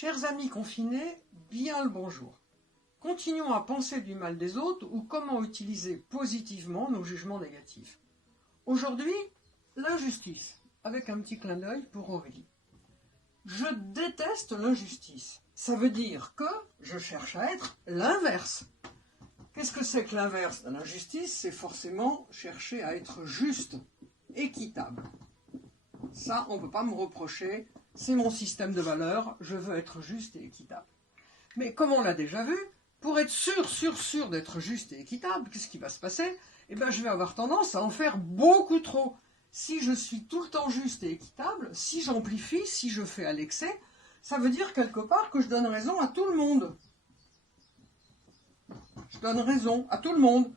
Chers amis confinés, bien le bonjour. Continuons à penser du mal des autres ou comment utiliser positivement nos jugements négatifs. Aujourd'hui, l'injustice, avec un petit clin d'œil pour Aurélie. Je déteste l'injustice. Ça veut dire que je cherche à être l'inverse. Qu'est-ce que c'est que l'inverse de l'injustice? C'est forcément chercher à être juste, équitable. Ça, on ne peut pas me reprocher. C'est mon système de valeurs, je veux être juste et équitable. Mais comme on l'a déjà vu, pour être sûr d'être juste et équitable, qu'est-ce qui va se passer? Eh bien, je vais avoir tendance à en faire beaucoup trop. Si je suis tout le temps juste et équitable, si j'amplifie, si je fais à l'excès, ça veut dire quelque part que je donne raison à tout le monde. Je donne raison à tout le monde.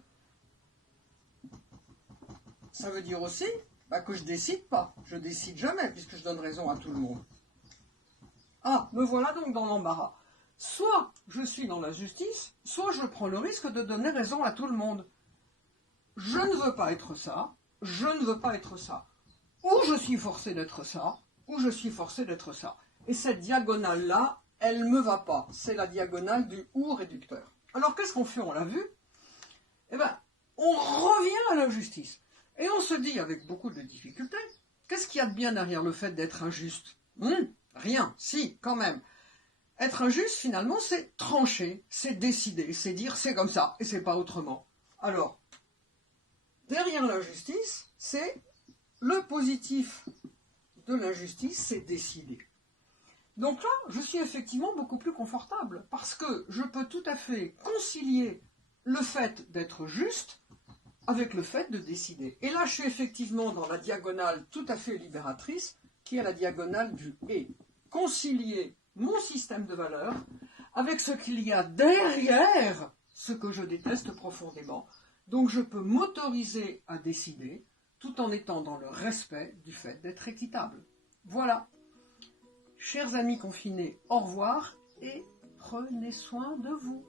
Ça veut dire aussi que je décide pas. Je décide jamais puisque je donne raison à tout le monde. Ah, me voilà donc dans l'embarras. Soit je suis dans la justice, soit je prends le risque de donner raison à tout le monde. Je ne veux pas être ça, je ne veux pas être ça. Ou je suis forcé d'être ça, ou je suis forcé d'être ça. Et cette diagonale-là, elle ne me va pas. C'est la diagonale du ou réducteur. Alors qu'est-ce qu'on fait? On l'a vu. Eh bien, on revient à l'injustice. Et on se dit avec beaucoup de difficultés, qu'est-ce qu'il y a de bien derrière le fait d'être injuste? Rien, si, quand même. Être injuste, finalement, c'est trancher, c'est décider, c'est dire c'est comme ça et c'est pas autrement. Alors, derrière l'injustice, c'est le positif de l'injustice, c'est décider. Donc là, je suis effectivement beaucoup plus confortable parce que je peux tout à fait concilier le fait d'être juste avec le fait de décider. Et là, je suis effectivement dans la diagonale tout à fait libératrice qui est la diagonale du « et ». Concilier mon système de valeurs avec ce qu'il y a derrière ce que je déteste profondément. Donc je peux m'autoriser à décider tout en étant dans le respect du fait d'être équitable. Voilà. Chers amis confinés, au revoir et prenez soin de vous.